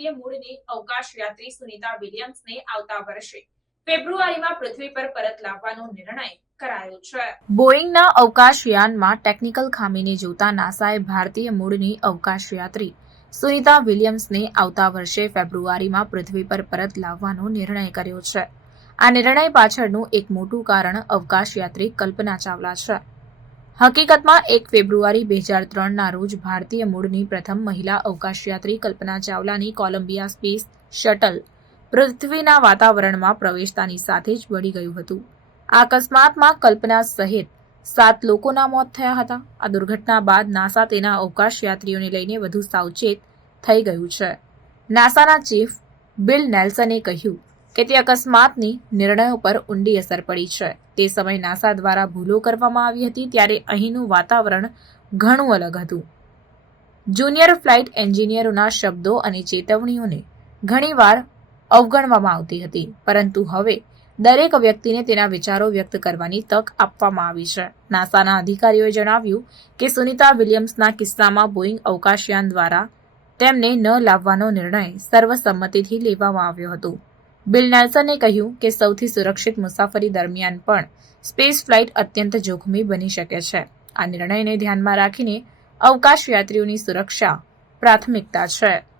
ભારતીય મૂળની અવકાશ યાત્રી સુનિતા વિલિયમ્સને આવતા વર્ષે ફેબ્રુઆરીમાં પૃથ્વી પર પરત લાવવાનો નિર્ણય બોઈંગના અવકાશયાનમાં ટેકનિકલ ખામીને જોતા નાસાએ ભારતીય મૂળની અવકાશયાત્રી સુનિતા વિલિયમ્સને આવતા વર્ષે ફેબ્રુઆરીમાં પૃથ્વી પર પરત લાવવાનો નિર્ણય કર્યો છે. આ નિર્ણય પાછળનું એક મોટું કારણ અવકાશયાત્રી કલ્પના ચાવલા છે. હકીકતમાં એક ફેબ્રુઆરી બે હજાર ત્રણના રોજ ભારતીય મૂળની પ્રથમ મહિલા અવકાશયાત્રી કલ્પના ચાવલાની કોલંબિયા સ્પેસ શટલ પૃથ્વીના વાતાવરણમાં પ્રવેશતાની સાથે જ બળી ગયું હતું. આ અકસ્માતમાં કલ્પના સહિત સાત લોકોના મોત થયા હતા. આ દુર્ઘટના બાદ નાસા તેના અવકાશયાત્રીઓને લઈને વધુ સાવચેત થઈ ગયું છે. નાસાના ચીફ બિલ નેલ્સને કહ્યું કે તે અકસ્માતની નિર્ણયો પર ઊંડી અસર પડી છે. તે સમયે નાસા દ્વારા ભૂલો કરવામાં આવી હતી ત્યારે અહીંનું વાતાવરણ ઘણું અલગ હતું. જુનિયર ફ્લાઇટ એન્જિનિયરોના શબ્દો અને ચેતવણીઓને ઘણીવાર અવગણવામાં આવતી હતી, પરંતુ હવે દરેક વ્યક્તિને તેના વિચારો વ્યક્ત કરવાની તક આપવામાં આવી છે. નાસાના અધિકારીઓએ જણાવ્યું કે સુનિતા વિલિયમ્સના કિસ્સામાં બોઇંગ અવકાશયાન દ્વારા તેમને ન લાવવાનો નિર્ણય સર્વસંમતિથી લેવામાં આવ્યો હતો. બિલ નેલ્સને કહ્યું કે સૌથી સુરક્ષિત મુસાફરી દરમિયાન પણ સ્પેસ ફ્લાઇટ અત્યંત જોખમી બની શકે છે. આ નિર્ણયને ધ્યાનમાં રાખીને અવકાશ યાત્રીઓની સુરક્ષા પ્રાથમિકતા છે.